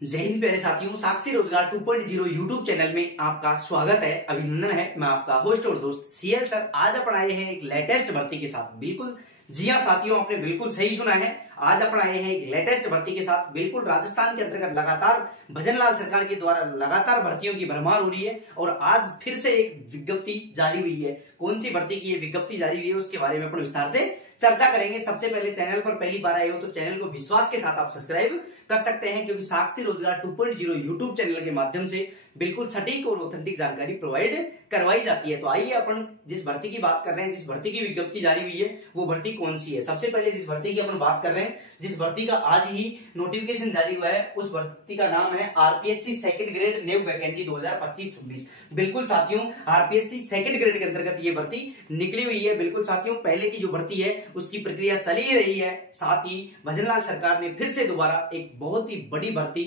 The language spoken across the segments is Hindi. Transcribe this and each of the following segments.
जय हिंद प्यारे साथियों, साक्षी रोजगार 2.0 यूट्यूब चैनल में आपका स्वागत है। अभिनंदन है। मैं आपका होस्ट और दोस्त सीएल सर। आज अपन आए हैं एक लेटेस्ट भर्ती के साथ। बिल्कुल जी हाँ साथियों, आपने बिल्कुल सही सुना है। आज अपन आए हैं एक लेटेस्ट भर्ती के साथ। बिल्कुल राजस्थान के अंतर्गत लगातार भजनलाल सरकार के द्वारा लगातार भर्तियों की भरमार हो रही है और आज फिर से एक विज्ञप्ति जारी हुई है। कौन सी भर्ती की ये विज्ञप्ति जारी हुई है उसके बारे में अपन विस्तार से चर्चा करेंगे। सबसे पहले चैनल पर पहली बार आए हो तो चैनल को विश्वास के साथ आप सब्सक्राइब कर सकते हैं, क्योंकि साक्षी रोजगार 2.0 यूट्यूब चैनल के माध्यम से बिल्कुल सटीक और ऑथेंटिक जानकारी प्रोवाइड करवाई जाती है। तो आइए अपन जिस भर्ती की बात कर रहे हैं, जिस भर्ती की विज्ञप्ति जारी हुई है वो भर्ती कौन सी है। सबसे पहले जिस भर्ती की अपन बात कर रहे हैं, जिस भर्ती का आज ही नोटिफिकेशन जारी हुआ है, उस भर्ती का नाम है RPSC second grade new vacancy 2025-26। बिल्कुल साथियों, आरपीएससी सेकंड ग्रेड के अंतर्गत ये भर्ती निकली हुई है। बिल्कुल साथियों, पहले की जो भर्ती है उसकी प्रक्रिया चली ही रही है। साथ ही भजनलाल सरकार ने फिर से दोबारा एक बहुत ही बड़ी भर्ती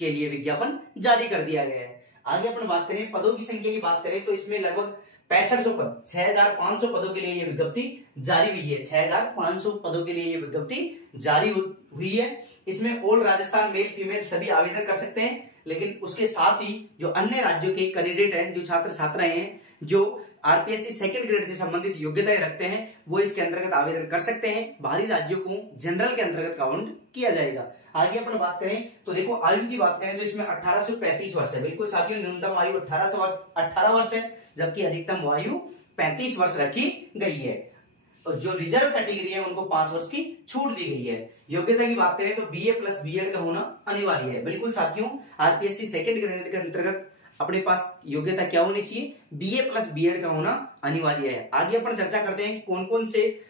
के लिए विज्ञापन जारी कर दिया गया है। आगे अपन बात करें पदों की संख्या की बात करें तो इसमें लगभग 6500 पद, 6500 पदों के लिए ये विज्ञप्ति जारी हुई है। 6500 पदों के लिए ये विज्ञप्ति जारी हुई है। इसमें ऑल राजस्थान मेल फीमेल सभी आवेदन कर सकते हैं, लेकिन उसके साथ ही जो अन्य राज्यों के कैंडिडेट हैं, जो छात्र छात्राएं हैं, जो आरपीएससी सेकंड ग्रेड से संबंधित योग्यताएं रखते हैं, वो इसके अंतर्गत आवेदन कर सकते हैं। बाहरी राज्यों को जनरल के अंतर्गत काउंट किया जाएगा। आगे अपन बात करें तो देखो आयु की बात करें तो इसमें 18 से 35 वर्ष है। बिल्कुल साथियों, न्यूनतम आयु 18 वर्ष है, जबकि अधिकतम आयु 35 वर्ष रखी गई है। और जो रिजर्व कैटेगरी है उनको 5 वर्ष की छूट दी गई है। योग्यता की बात करें तो बीए प्लस बीएड का होना अनिवार्य है। बिल्कुल साथियों, आरपीएससी सेकंड ग्रेड के अंतर्गत अपने पास योग्यता क्या होनी चाहिए? बीए प्लस बीएड का होना अनिवार्य है। आगे अपन चर्चा करते हैं कि कौन कौन से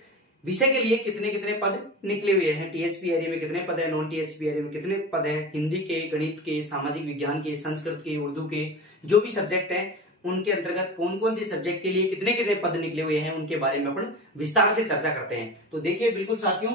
विषय के लिए कितने कितने पद निकले हुए हैं। टीएसपी एरिया में कितने पद है, नॉन टीएसपी एरिया में कितने पद है, हिंदी के, गणित के, सामाजिक विज्ञान के, संस्कृत के, उर्दू के, जो भी सब्जेक्ट है उनके अंतर्गत कौन कौन से सब्जेक्ट के लिए कितने कितने पद निकले हुए हैं, उनके बारे में अपन विस्तार से चर्चा करते हैं। तो देखिए बिल्कुल साथियों,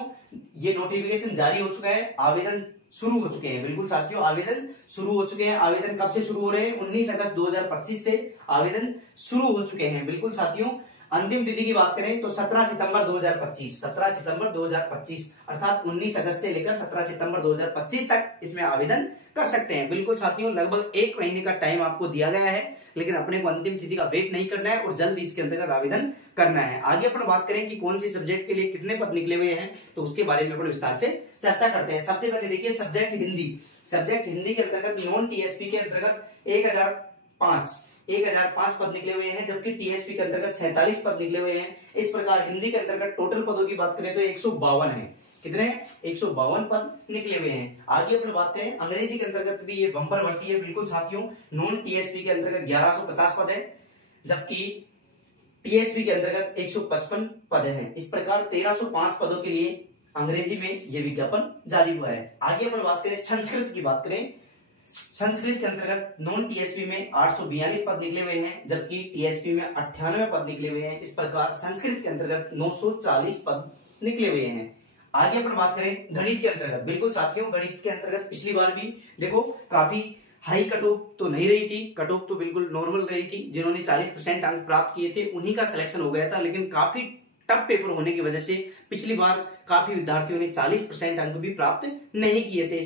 ये नोटिफिकेशन जारी हो चुका है, आवेदन शुरू हो चुके हैं। बिल्कुल साथियों, आवेदन शुरू हो चुके हैं। आवेदन कब से शुरू हो रहे हैं? 19 अगस्त 2025 से आवेदन शुरू हो चुके हैं। बिल्कुल साथियों, अंतिम तिथि की बात करें तो 17 सितंबर 2025, 17 सितंबर 2025 अर्थात 19 अगस्त से लेकर 17 सितंबर 2025 तक इसमें आवेदन कर सकते हैं। बिल्कुल साथियों, लगभग 1 महीने का टाइम आपको दिया गया है, लेकिन अपने को अंतिम तिथि का वेट नहीं करना है और जल्द इसके अंतर्गत आवेदन करना है। आगे अपन बात करें कि कौन सी सब्जेक्ट के लिए कितने पद निकले हुए हैं, तो उसके बारे में अपन विस्तार से चर्चा करते हैं। सबसे पहले देखिए सब्जेक्ट हिंदी। सब्जेक्ट हिंदी के अंतर्गत नॉन टीएसपी के अंतर्गत 1005 पद निकले हुए हैं, जबकि टीएसपी के अंतर्गत 47 पद निकले हुए हैं। इस प्रकार हिंदी के अंतर्गत टोटल पदों की बात करें तो 152 है। कितने? 152 पद निकले हुए हैं। आगे अपन बात करें अंग्रेजी के अंतर्गत भी ये बम्पर भर्ती है। बिल्कुल साथियों, नॉन टीएसपी के अंतर्गत 1150 पद है, जबकि टीएसपी के अंतर्गत 155 पद है। इस प्रकार 1305 पदों के लिए अंग्रेजी में यह विज्ञापन जारी हुआ है। आगे अपन बात करें संस्कृत की बात करें, संस्कृत के अंतर्गत नॉन टीएसपी में 842 पद निकले हुए हैं, जबकि टीएसपी में 98 पद निकले हुए हैं। इस प्रकार संस्कृत के अंतर्गत 940 पद निकले हुए हैं। आगे अपन बात करें गणित के अंतर्गत। बिल्कुल साथियों, गणित के अंतर्गत पिछली बार भी देखो काफी हाई कट ऑफ तो नहीं रही थी, कट ऑफ तो बिल्कुल नॉर्मल रही थी। जिन्होंने 40% अंक प्राप्त किए थे उन्हीं का सिलेक्शन हो गया था, लेकिन काफी टफ पेपर होने की वजह से पिछली बार काफी विद्यार्थियों ने 40% अंक भी प्राप्त नहीं किए थे।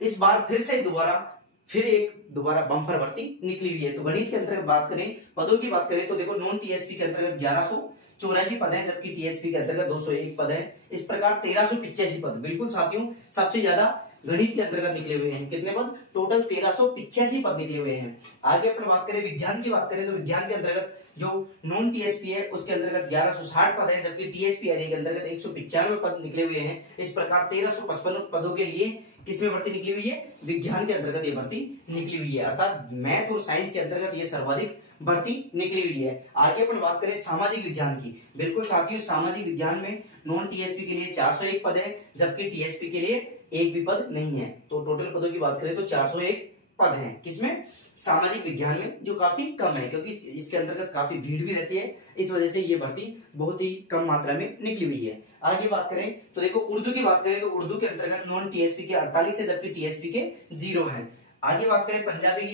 इस बार फिर से दोबारा बम्पर भर्ती निकली हुई है। तो गणित के अंतर्गत बात करें, पदों की बात करें तो देखो नॉन टीएसपी के अंतर्गत 1184 पद हैं, जबकि टीएसपी के अंतर्गत 201 पद है। इस प्रकार 1385 पद। बिल्कुल साथियों, सबसे ज्यादा गणित के अंतर्गत निकले हुए हैं। कितने पद? टोटल 1385 पद निकले हुए हैं। आगे अपन बात करें विज्ञान की बात करें तो विज्ञान के अंतर्गत जो नॉन टीएसपी है उसके अंतर्गत 1160 पद है, जबकि टीएसपी एरिया के अंतर्गत 195 पद निकले हुए हैं। इस प्रकार 1355 पदों के लिए किसमें भर्ती निकली हुई है? विज्ञान के अंतर्गत ये भर्ती निकली हुई है, अर्थात मैथ और साइंस के अंतर्गत ये सर्वाधिक भर्ती निकली हुई है। आगे अपन बात करें सामाजिक विज्ञान की। बिल्कुल साथियों, सामाजिक विज्ञान में नॉन टीएसपी के लिए 401 पद है, जबकि टीएसपी के लिए एक भी पद नहीं है। तो टोटल पदों की बात करें तो 401 पद हैं। किसमें? सामाजिक विज्ञान में, जो काफी कम है, क्योंकि इसके अंतर्गत काफी भीड़ भी रहती है। इस वजह से ये भर्ती बहुत ही कम मात्रा में निकली हुई है। आगे बात करें तो देखो उर्दू की बात करें तो उर्दू के अंतर्गत नॉन टीएसपी के 48 है, जबकि टीएसपी के 0 है। आगे बात करें पंजाबी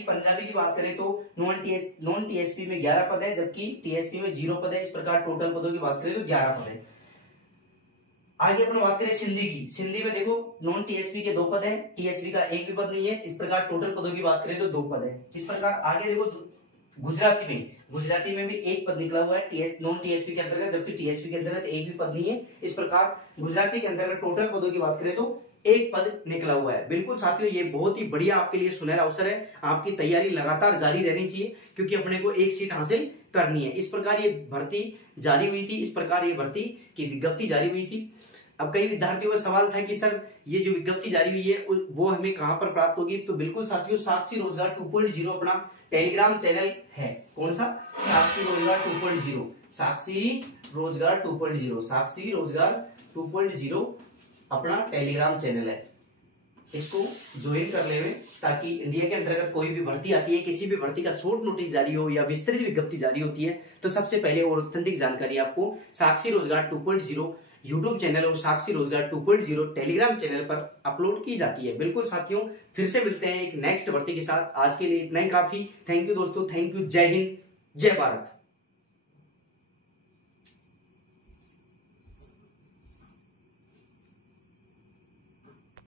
की बात करें तो नॉन टीएसपी में 11 पद है, जबकि टीएसपी में 0 पद है। इस प्रकार टोटल पदों की बात करें तो 11 पद है। आगे अपन बात करें सिंधी की। सिंधी में देखो नॉन टीएसपी के 2 पद है, टीएसपी का एक भी पद नहीं है। इस प्रकार टोटल पदों की बात करें तो 2 पद है। इस प्रकार आगे देखो गुजराती में भी एक पद निकला हुआ है नॉन टीएसपी के अंतर्गत, जबकि टीएसपी के अंतर्गत एक भी पद नहीं है। इस प्रकार गुजराती के अंतर्गत टोटल पदों की बात करें तो एक पद निकला हुआ है। बिल्कुल साथियों, ये बहुत ही बढ़िया आपके लिए सुनहरा अवसर है। आपकी तैयारी लगातार जारी रहनी चाहिए, क्योंकि अपने को एक सीट हासिल करनी है। इस प्रकार ये भर्ती जारी हुई थी, इस प्रकार ये भर्ती की विज्ञप्ति जारी हुई थी। अब कई विद्यार्थियों का सवाल था कि सर ये जो विज्ञप्ति जारी हुई है वो हमें कहां पर प्राप्त होगी। तो बिल्कुल साथियों, साक्षी रोजगार 2.0 अपना टेलीग्राम चैनल है। कौन सा? साक्षी रोजगार 2.0, साक्षी रोजगार 2.0, साक्षी रोजगार 2.0 अपना टेलीग्राम चैनल है। इसको ज्वाइन कर ले, ताकि इंडिया के अंतर्गत कोई भी भर्ती आती है, किसी भी भर्ती का शॉर्ट नोटिस जारी हो या विस्तृत विज्ञप्ति जारी होती है, तो सबसे पहले और ऑथेंटिक जानकारी आपको साक्षी रोजगार 2.0 यूट्यूब चैनल और साक्षी रोजगार 2.0 टेलीग्राम चैनल पर अपलोड की जाती है। बिल्कुल साथियों, फिर से मिलते हैं एक नेक्स्ट भर्ती के साथ। आज के लिए इतना ही काफी। थैंक यू दोस्तों, थैंक यू। जय हिंद, जय भारत।